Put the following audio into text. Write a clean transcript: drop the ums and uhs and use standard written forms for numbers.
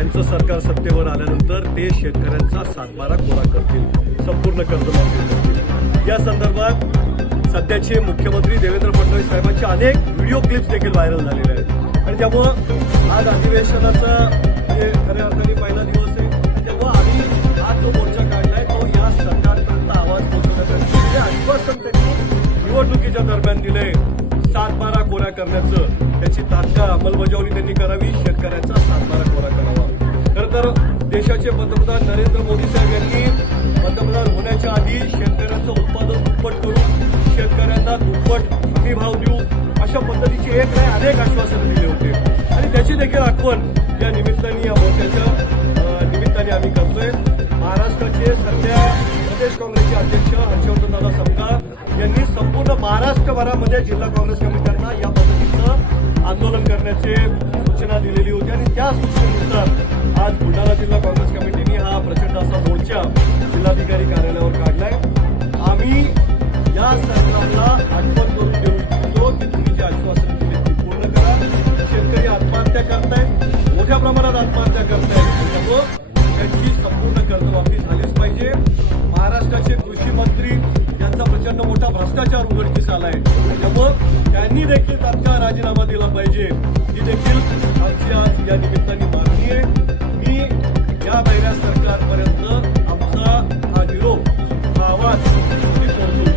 त्यांचं सरकार सत्तेवर आल्यानंतर ते शेतकऱ्यांचा सातबारा कोरा करतील, संपूर्ण कर्जमाफी करतील। या संदर्भात सध्याचे मुख्यमंत्री देवेंद्र फडणवीस साहेबांचे अनेक व्हिडिओ क्लिप्स देखील व्हायरल झालेले आहेत आणि त्यामुळं आज अधिवेशनाचा खऱ्या अर्थाने पहिला दिवस आहे। तेव्हा आम्ही आज जो मोर्चा काढलाय तो या सरकारपर्यंत आवाज पोहोचवण्यासाठी जे आश्वासन त्यांनी निवडणुकीच्या दरम्यान दिले सातबारा कोरा करण्याचं, त्याची तात्काळ अंमलबजावणी त्यांनी करावी, शेतकऱ्यांचा सातबारा कोरा करावा। खरं तर देशाचे पंतप्रधान नरेंद्र मोदी साहेब यांनी पंतप्रधान होण्याच्या आधी शेतकऱ्यांचं उत्पादन दुप्पट करून शेतकऱ्यांना दुप्पट हमी भाव देऊ अशा पद्धतीची एक नाही अनेक आश्वासनं दिली होते आणि त्याची देखील आठवण या निमित्ताने या मोर्चाच्या निमित्ताने आम्ही करतोय। महाराष्ट्राचे सध्या प्रदेश काँग्रेसचे अध्यक्ष हर्षवर्धनदादा सपकाळ यांनी संपूर्ण महाराष्ट्रभरामध्ये जिल्हा काँग्रेस कमिट्यांना या पद्धतीचं आंदोलन करण्याची सूचना दिलेली होती आणि त्या सूचनेनुसार आज बुलढाणा जिल्हा काँग्रेस कमिटीने हा प्रचंड असा मोर्चा जिल्हाधिकारी कार्यालयावर काढलाय। आम्ही या सरकारला आठवण करून देऊ इच्छितो की तुम्ही जे आश्वासन दिले ती पूर्ण करा। शेतकरी आत्महत्या करतायत, मोठ्या प्रमाणात आत्महत्या करतायत, त्यामुळं त्यांची संपूर्ण कर्जमाफी झालीच पाहिजे। महाराष्ट्राचे कृषी मंत्री यांचा प्रचंड मोठा भ्रष्टाचार उघडकीस आलाय, त्यामुळं त्यांनी देखील तात्काळ राजीनामा दिला पाहिजे, ही देखील आमची आज या निमित्ताने मागणी आहे। मी या बहिऱ्या सरकारपर्यंत